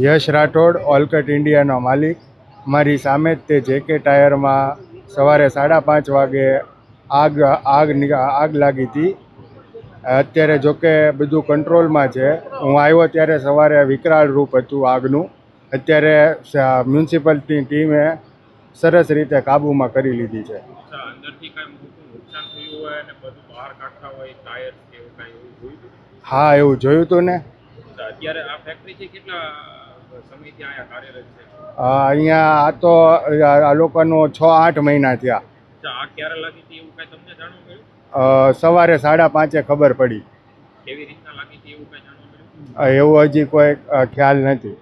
યશ રાઠોડ, ઓલકટ ઇન્ડિયાનો માલિક. મારી સામે જ તે જેકે ટાયરમાં સવારે 5:30 વાગે આગ લાગી હતી. અત્યારે જોકે બધું કંટ્રોલમાં છે. હું આવ્યો ત્યારે સવારે વિકરાળ રૂપ હતું આગનું. અત્યારે મ્યુનિસિપલની ટીમે સરસ રીતે કાબૂમાં કરી લીધી છે. અંદરથી કાંઈ મોટું નુકસાન થયું હોય અને બધું બહાર કાઢતા હોય ટાયર કે એવું કાંઈ એવું જોયું? હા, એવું જોયું હતું ને. અત્યારે આ ફેક્ટરી છે કેટલા સમયથી અહીંયા કાર્યરત છે? અહીંયા આ તો આ લોકોનું 6-8 મહિના થયા. આ ક્યારે લાગી હતી એવું કાંઈ તમને જાણવા મળ્યું? સવારે 5:30 ખબર પડી. કેવી રીતના લાગી હતી એવું કાંઈ જાણવા મળ્યું? એવું હજી કોઈ ખ્યાલ નથી.